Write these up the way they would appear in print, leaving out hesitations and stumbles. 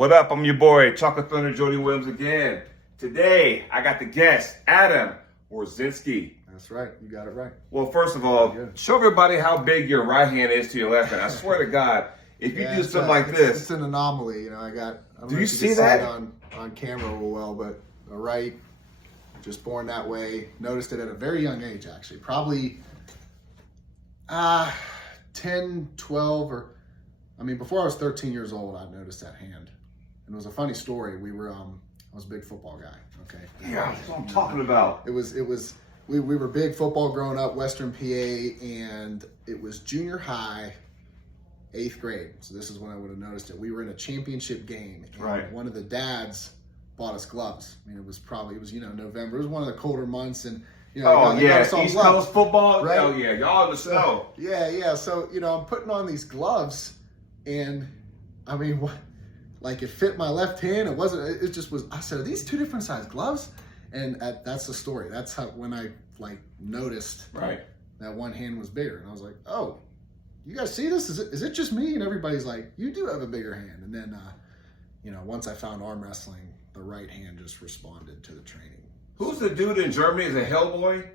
What up? I'm your boy, Chocolate Thunder Jody Williams again. Today, I got the guest, Adam Wawrzynski. That's right. You got it right. Well, first of all, show everybody how big your right hand is to your left hand. I swear to God, if you do something like this. It's an anomaly. You know, I don't do know you if see can that? it on camera real well, but the right, just born that way. Noticed it at a very young age, actually. Probably 10, 12, or, before I was 13 years old, I noticed that hand. And it was a funny story. I was a big football guy, okay? Yeah, that's what I'm talking about. We were big football growing up, Western PA, and it was junior high, 8th grade. So this is when I would have noticed it. We were in a championship game, and one of the dads bought us gloves. It was November. It was one of the colder months, and East Coast football. Right? Oh yeah, y'all in the snow. Yeah. So I'm putting on these gloves, and it fit my left hand. It wasn't. It just was. I said, "Are these two different size gloves?" And that's the story. That's how when I noticed that one hand was bigger, and I was like, "Oh, you guys see this? Is it just me?" And everybody's like, "You do have a bigger hand." And then once I found arm wrestling, the right hand just responded to the training. Who's the dude in Germany? Is it Hellboy?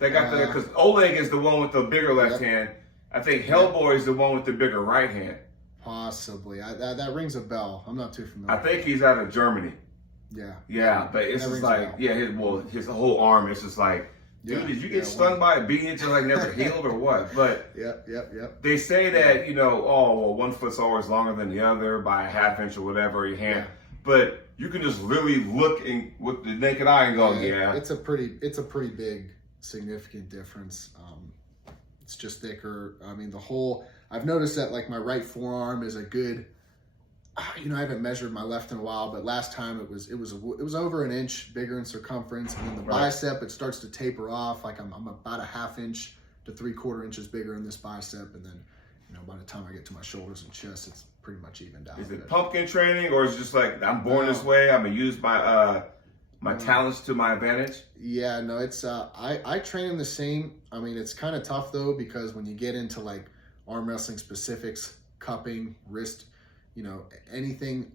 They got because Oleg is the one with the bigger left hand. I think Hellboy is the one with the bigger right hand. Possibly. That rings a bell. I'm not too familiar. I think he's out of Germany. Yeah, but it's just like, his whole arm is just like, dude, did you get stung by a bee and just never healed or what? But Yep. they say that, one foot's always longer than the other by a half inch or whatever, your hand. Yeah. But you can just really look with the naked eye and go, It's a pretty big, significant difference. It's just thicker. I've noticed that my right forearm is a good, I haven't measured my left in a while, but last time it was over an inch bigger in circumference, and then the bicep, it starts to taper off. I'm about a half inch to 3/4 inches bigger in this bicep, and then by the time I get to my shoulders and chest, it's pretty much evened out. Is it pumpkin training, or is it just like I'm born this way? I'm gonna use my talents to my advantage? Yeah, no, it's I train in the same. It's kind of tough though, because when you get into arm wrestling specifics, cupping, wrist, anything,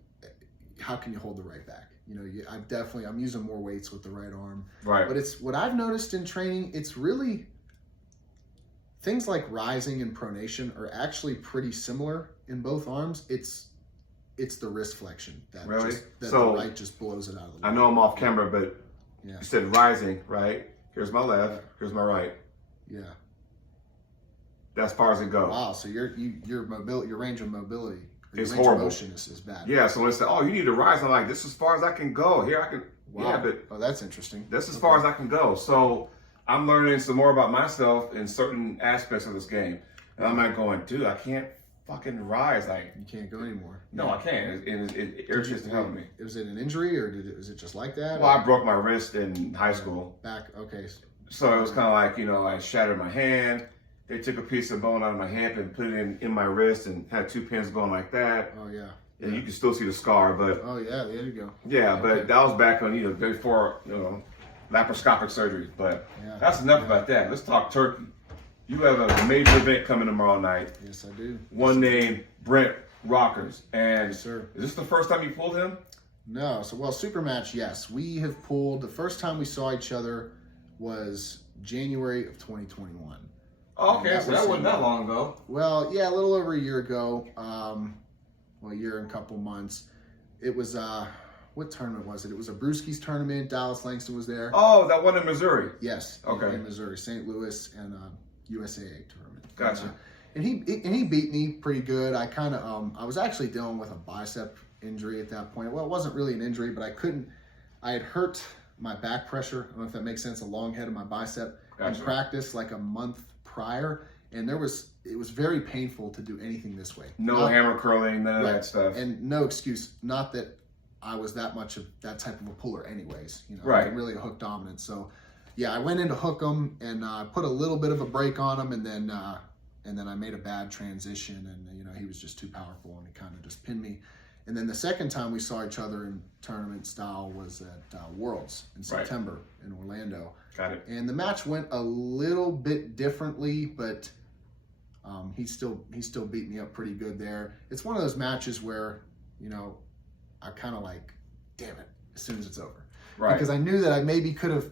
how can you hold the right back? I'm using more weights with the right arm. Right. But it's what I've noticed in training, it's really things like rising and pronation are actually pretty similar in both arms. It's the wrist flexion that the right just blows it out of the way. I know I'm off camera, but you said rising, right? Here's my left, here's my right. Yeah. That's as far as it goes. Wow, so your range of mobility, it's horrible. Motion is bad. Yeah, so when they say, "Oh, you need to rise," I'm like, "This is as far as I can go. Here I can." Wow. Yeah, but that's interesting. That's as far as I can go. So I'm learning some more about myself in certain aspects of this game, and I'm not going, dude, I can't fucking rise. You can't go anymore. No, I can't. It irritates the hell out of me. Was it an injury, or was it just like that? Well, I broke my wrist in high school. Okay. So it was kind of I shattered my hand. They took a piece of bone out of my hip and put it in my wrist and had 2 pins going like that. Oh, yeah. And you can still see the scar, but... Oh, yeah, there you go. Yeah, but that was back on, before, laparoscopic surgery. But that's enough about that. Let's talk turkey. You have a major event coming tomorrow night. Yes, I do. One named Brent Rockers. And yes, sir. Is this the first time you pulled him? No. Super match, yes. We have pulled, the first time we saw each other was January of 2021. Oh, okay, so that wasn't that long ago. Well, yeah, a little over a year ago. A year and a couple months. It was, what tournament was it? It was a Brewski's tournament. Dallas Langston was there. Oh, that one in Missouri? Yes. Okay. In Missouri, St. Louis, and USAA tournament. Gotcha. And he beat me pretty good. I kind of, I was actually dealing with a bicep injury at that point. Well, it wasn't really an injury, but I had hurt my back pressure. I don't know if that makes sense, a long head of my bicep in practice a month prior, and it was very painful to do anything this way. No hammer curling, none of that stuff. And no excuse, not that I was that much of that type of a puller anyways, right. Really a hook dominant. So yeah, I went in to hook him and put a little bit of a break on him, and then I made a bad transition, and he was just too powerful, and he kind of just pinned me. And then the second time we saw each other in tournament style was at Worlds in September in Orlando. Got it. And the match went a little bit differently, but he still beat me up pretty good there. It's one of those matches where, I kind of like, damn it, as soon as it's over. Right. Because I knew that I maybe could have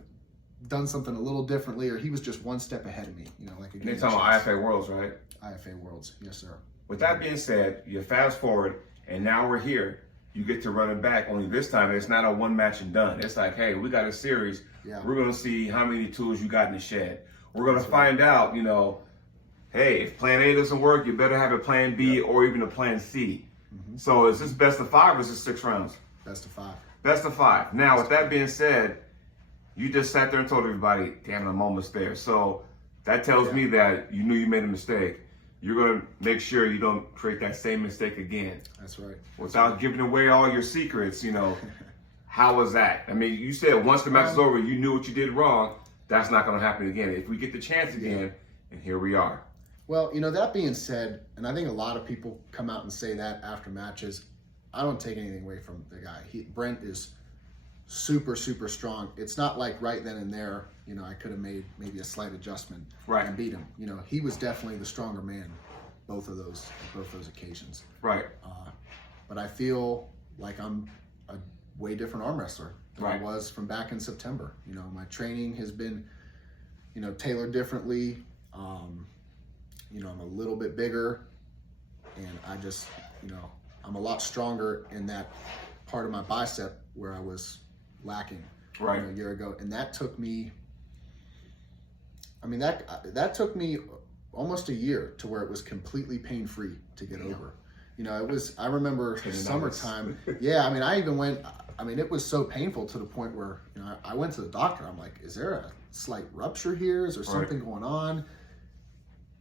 done something a little differently, or he was just one step ahead of me, you know, like a You're talking about IFA Worlds, right? IFA Worlds, yes, sir. With that being said, you fast forward, and now we're here. You get to run it back. Only this time, it's not a one match and done. It's like, hey, we got a series. Yeah. We're going to see how many tools you got in the shed. We're going to find out, you know, hey, if plan A doesn't work, you better have a plan B or even a plan C. Mm-hmm. So is this best of 5 or is this 6 rounds? Best of 5. Best of 5. Now, with that being said, you just sat there and told everybody, damn, I'm almost there. So that tells me that you knew you made a mistake. You're going to make sure you don't create that same mistake again. That's right. Without giving away all your secrets, you know, how was that? I mean, you said once the match is over, you knew what you did wrong. That's not going to happen again. If we get the chance again, and here we are. Well, you know, that being said, and I think a lot of people come out and say that after matches, I don't take anything away from the guy. Brent is super, super strong. It's not like right then and there, you know, I could have made maybe a slight adjustment and beat him. You know, he was definitely the stronger man both those occasions. Right. But I feel like I'm a way different arm wrestler than I was from back in September. You know, my training has been, you know, tailored differently. You know, I'm a little bit bigger, and I just, you know, I'm a lot stronger in that part of my bicep where I was lacking a year ago. And that took me, I mean, that took me almost a year to where it was completely pain-free to get over. You know, it was, I remember summertime. Yeah, I mean, I even went, I mean, it was so painful to the point where, you know, I went to the doctor. I'm like, is there a slight rupture here? Is there something going on?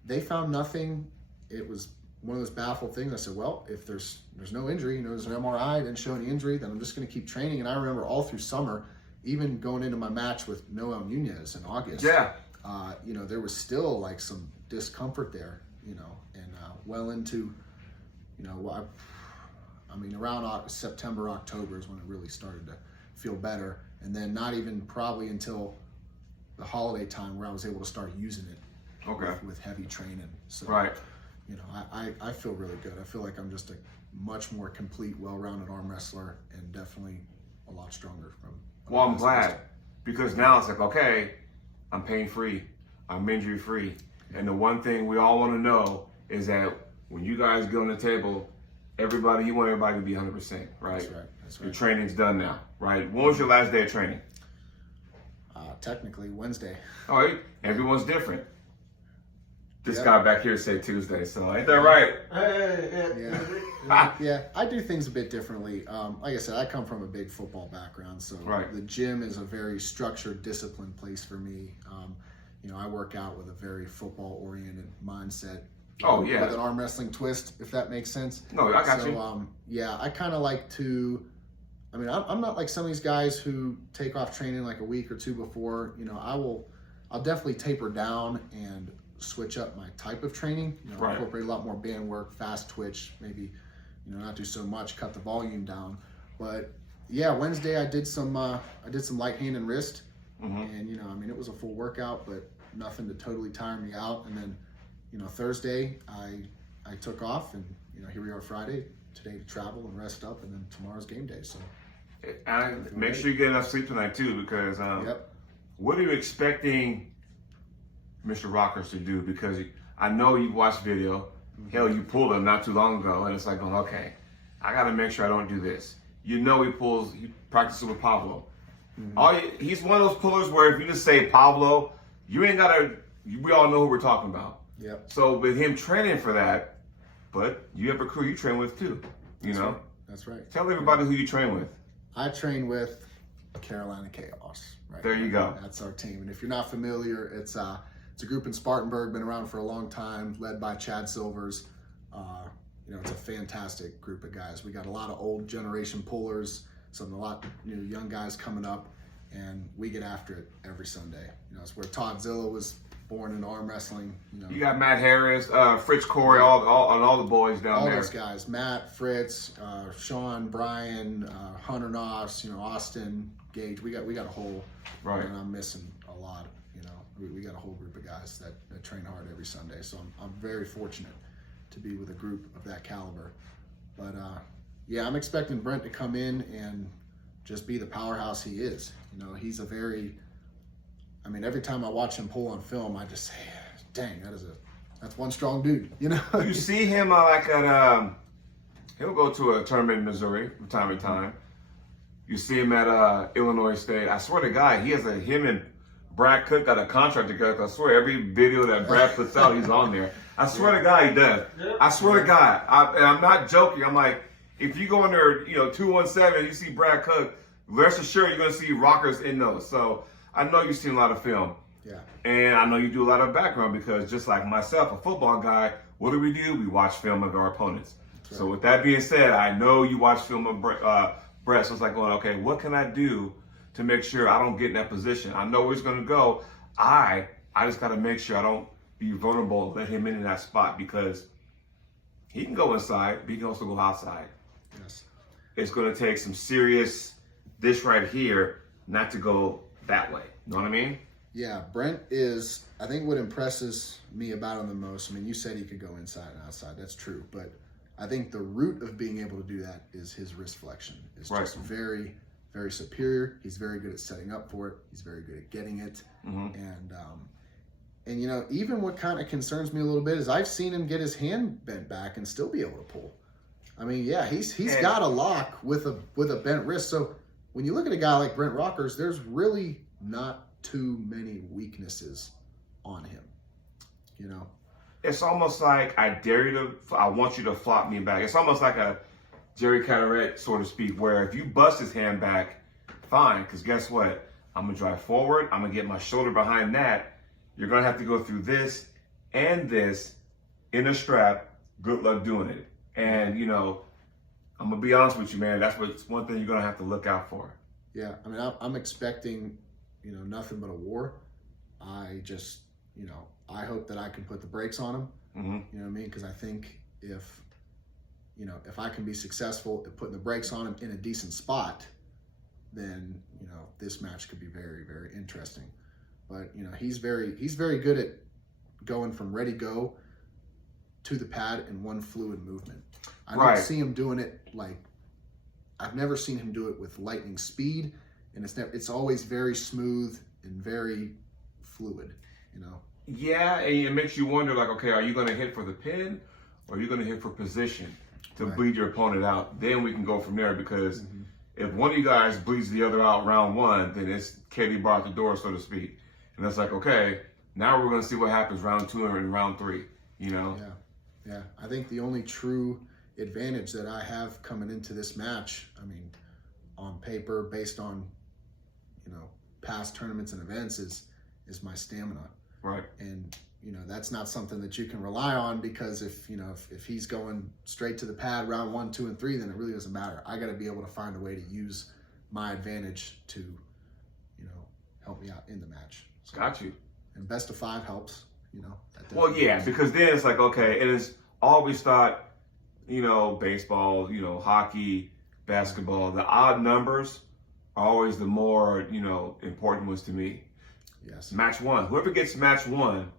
They found nothing. It was one of those baffled things. I said, well, if there's no injury, you know, there's an MRI, didn't show any injury, then I'm just going to keep training. And I remember all through summer, even going into my match with Noel Nunez in August, you know, there was still like some discomfort there, you know, and well into, you know, I mean, around September, October is when it really started to feel better. And then not even probably until the holiday time where I was able to start using it with heavy training. So, you know, I feel really good. I feel like I'm just a much more complete, well-rounded arm wrestler, and definitely a lot stronger from. Well, I'm glad, because now it's like, okay, I'm pain-free, I'm injury-free. And the one thing we all want to know is that when you guys get on the table, you want everybody to be 100%, right? That's right. Your training's done now, right? When was your last day of training? Technically Wednesday. All right, everyone's different. This guy back here said Tuesday, so ain't that right? Yeah, I do things a bit differently. Like I said, I come from a big football background, so the gym is a very structured, disciplined place for me. You know, I work out with a very football-oriented mindset. With an arm wrestling twist, if that makes sense. No, I got you. So, yeah, I kind of like to. I mean, I'm not like some of these guys who take off training like a week or two before. You know, I'll definitely taper down and switch up my type of training. You know, incorporate a lot more band work, fast twitch, maybe, you know, not do so much, cut the volume down. But yeah, Wednesday I did some light hand and wrist, and you know, I mean, it was a full workout, but nothing to totally tire me out. And then, you know, Thursday I took off, and you know, here we are Friday today to travel and rest up, and then tomorrow's game day. So and make sure you get enough sleep tonight too, because what are you expecting Mr. Rockers to do? Because I know you've watched video. Hell, you pulled him not too long ago, and it's like going, okay, I got to make sure I don't do this. You know, he practices with Pablo. He's one of those pullers where if you just say Pablo, you ain't got to, we all know who we're talking about. So with him training for that, but you have a crew you train with too, you know? That's right. Tell everybody who you train with. I train with Carolina Chaos. Right there you go. That's our team. And if you're not familiar, it's a group in Spartanburg, been around for a long time, led by Chad Silvers. You know, it's a fantastic group of guys. We got a lot of old generation pullers, a lot of young guys coming up, and we get after it every Sunday. You know, it's where Todd Zilla was born in arm wrestling. You know, you got Matt Harris, Fritz Corey, all the boys down there. All those guys, Matt, Fritz, Sean, Brian, Hunter Noss, you know, Austin, Gage. We got a whole. And I'm missing a lot. You know, we got a whole group of guys that train hard every Sunday. So I'm very fortunate to be with a group of that caliber. But yeah, I'm expecting Brent to come in and just be the powerhouse he is. You know, he's a very, I mean, every time I watch him pull on film, I just say, dang, that's one strong dude, you know? You see him like at, he'll go to a tournament in Missouri from time to time. You see him at Illinois State. I swear to God, him and Brad Cook got a contract together. I swear every video that Brad puts out, he's on there. I swear to God, he does. I swear to God. And I'm not joking. I'm like, if you go in there, 217, you see Brad Cook, rest assured you're going to see rockers in those. So I know you've seen a lot of film. Yeah. And I know you do a lot of background because just like myself, a football guy, what do? We watch film of our opponents. Right. So with that being said, I know you watch film of Brett. So it's like going, okay, what can I do to make sure I don't get in that position? I know where he's going to go. I just got to make sure I don't be vulnerable, let him in that spot because he can go inside, but he can also go outside. Yes. It's going to take some serious, this right here, not to go that way. You know what I mean? Yeah, Brent is, I think what impresses me about him the most, I mean, you said he could go inside and outside. That's true. But I think the root of being able to do that is his wrist flexion. It's right. Just very, very superior. He's very good at setting up for it. He's very good at getting it. Mm-hmm. And even what kind of concerns me a little bit is I've seen him get his hand bent back and still be able to pull. I mean, yeah, he's got a lock with a bent wrist. So when you look at a guy like Brent Rockers, there's really not too many weaknesses on him. You know, it's almost like I want you to flop me back. It's almost like a Jerry Carteret, so to speak, where if you bust his hand back, fine, because guess what? I'm gonna drive forward. I'm gonna get my shoulder behind that. You're gonna have to go through this and this in a strap. Good luck doing it. And I'm gonna be honest with you, man. That's one thing you're gonna have to look out for. Yeah, I mean, I'm expecting, nothing but a war. I just, I hope that I can put the brakes on him. Mm-hmm. You know what I mean? Because I think if I can be successful at putting the brakes on him in a decent spot, then this match could be very, very interesting. But he's very good at going from ready go to the pad in one fluid movement. I don't see him doing it I've never seen him do it with lightning speed, and it's always very smooth and very fluid, Yeah, and it makes you wonder, okay, are you going to hit for the pin, or are you going to hit for position to bleed your opponent out? Then we can go from there because if one of you guys bleeds the other out round one, then it's Katie bar at the door, so to speak. And it's like, okay, now we're going to see what happens round 2 and round 3, Yeah. I think the only true advantage that I have coming into this match, I mean, on paper, based on, past tournaments and events, is my stamina. Right. And, that's not something that you can rely on because if he's going straight to the pad round 1, 2, and 3, then it really doesn't matter. I got to be able to find a way to use my advantage to, help me out in the match. So, got you. And best of 5 helps, Well, yeah, because then it's like, okay, it is always thought, baseball, hockey, basketball, the odd numbers are always the more, important ones to me. Yes. Match 1. Whoever gets match 1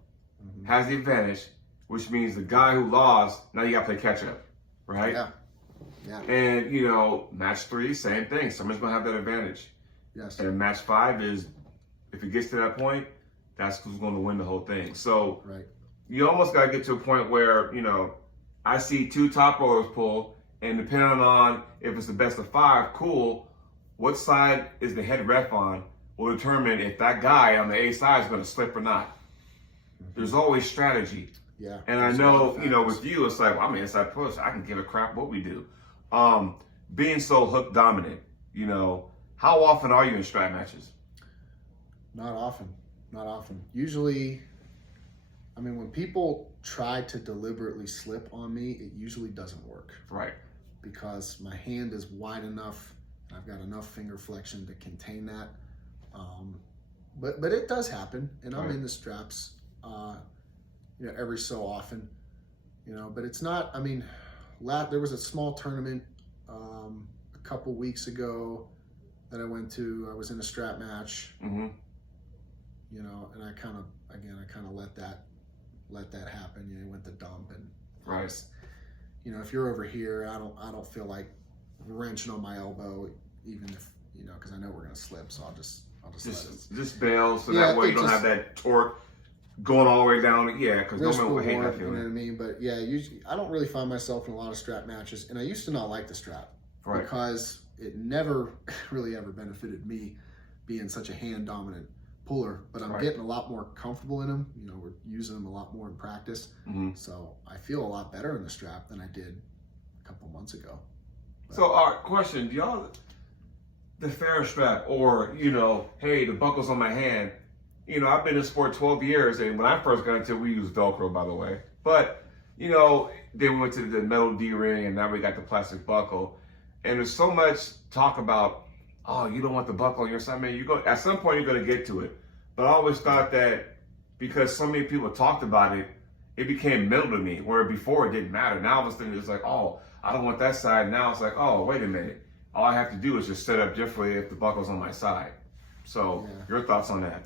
has the advantage, which means the guy who lost, now you got to play catch up, right? Yeah. And, match 3, same thing. Someone's going to have that advantage. Yes. And match 5 is, if it gets to that point, that's who's going to win the whole thing. So you almost got to get to a point where, I see 2 top rollers pull, and depending on if it's the best of 5, cool, what side is the head ref on will determine if that guy on the A side is going to slip or not. There's always strategy. Yeah. And I know, with you, it's like, well, I'm an inside push. I can give a crap what we do. Being so hook dominant, how often are you in strap matches? Not often. Usually, I mean, when people try to deliberately slip on me, it usually doesn't work. Right. Because my hand is wide enough, and I've got enough finger flexion to contain that. But it does happen, and I'm in the straps, every so often, but it's not, I mean, there was a small tournament a couple weeks ago that I went to. I was in a strap match. Mm-hmm. And I kind of let that happen. Went to dump, and right. if you're over here, I don't feel like wrenching on my elbow, even if, because I know we're going to slip, so I'll just just bail so that way you don't have that torque going all the way down. Yeah, because no man would hate that feeling. You know what I mean? But yeah, usually I don't really find myself in a lot of strap matches, and I used to not like the strap because it never really ever benefited me being such a hand-dominant puller. But I'm getting a lot more comfortable in them. We're using them a lot more in practice, so I feel a lot better in the strap than I did a couple months ago. But, so, question: do y'all the fair strap, or hey, the buckle's on my hand? I've been in sport 12 years, and when I first got into it, we used Velcro, by the way. But, then we went to the metal D-ring, and now we got the plastic buckle. And there's so much talk about, oh, you don't want the buckle on your side. Man, at some point, you're going to get to it. But I always thought that because so many people talked about it, it became metal to me, where before it didn't matter. Now, all of a sudden, it's like, oh, I don't want that side. Now it's like, oh, wait a minute. All I have to do is just set up differently if the buckle's on my side. So, your thoughts on that?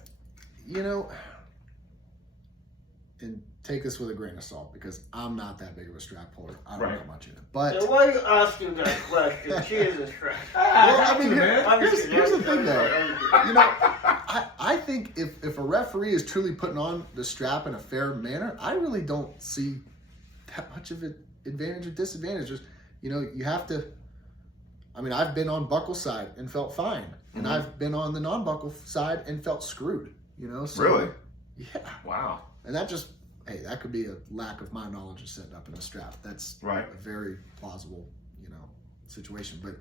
And take this with a grain of salt, because I'm not that big of a strap puller. I don't know much in it. But so why are you asking that question? Jesus Christ. Well, I mean, here's the thing, though. I think if a referee is truly putting on the strap in a fair manner, I really don't see that much of an advantage or disadvantage. Just, you have to. I mean, I've been on buckle side and felt fine, and I've been on the non-buckle side and felt screwed. So, really? Yeah. Wow. And that just, that could be a lack of my knowledge of setting up in a strap. That's a very plausible, situation. But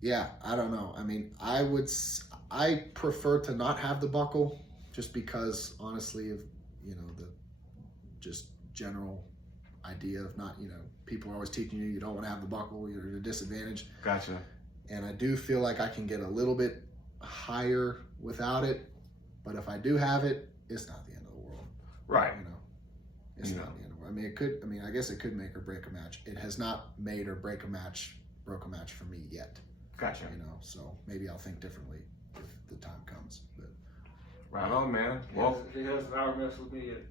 yeah, I don't know. I mean, I prefer to not have the buckle, just because, honestly, of the just general idea of not, people are always teaching you don't want to have the buckle, you're at a disadvantage. Gotcha. And I do feel like I can get a little bit higher without it, but if I do have it, it's not the end of the world. Right. It's not the end of the world. I mean, I guess it could make or break a match. It has not made or broke a match for me yet. Gotcha. So maybe I'll think differently if the time comes. But right on, man. Well, he hasn't ever messed with me yet.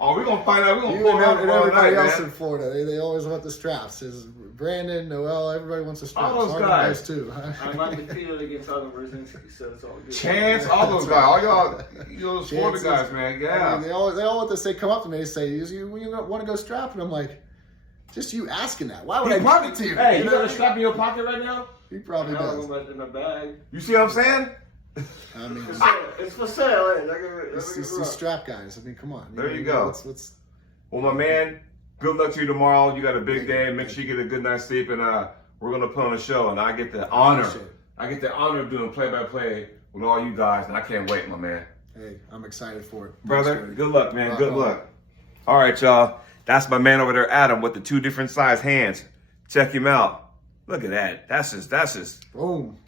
Oh, we're going to find out. We're going to you pull out and everybody else man. in Florida. They always want the straps. It's Brandon, Noel, everybody wants the straps. All those guys. Too. I'm undefeated against other Wawrzynski, so it's all good. Chance, all those guys. All y'all, those Florida guys, man. Yeah. I mean, they all want to say, come up to me and say, you want to go strap? And I'm like, just you asking that. Why would I give it to you? Hey, you got a strap in your pocket right now? He probably does. In my bag. You see what I'm saying? I mean, it's for sale. It's these strap guys. I mean, come on. There you go. Let's Well, my man, good luck to you tomorrow. You got a big day. Make sure you get a good night's sleep, and we're gonna put on a show. And I get the honor of doing play-by-play with all you guys, and I can't wait, my man. Hey, I'm excited for it, brother. Good luck, man. Good luck. All right, y'all. That's my man over there, Adam, with the 2 different size hands. Check him out. Look at that. That's just. Boom.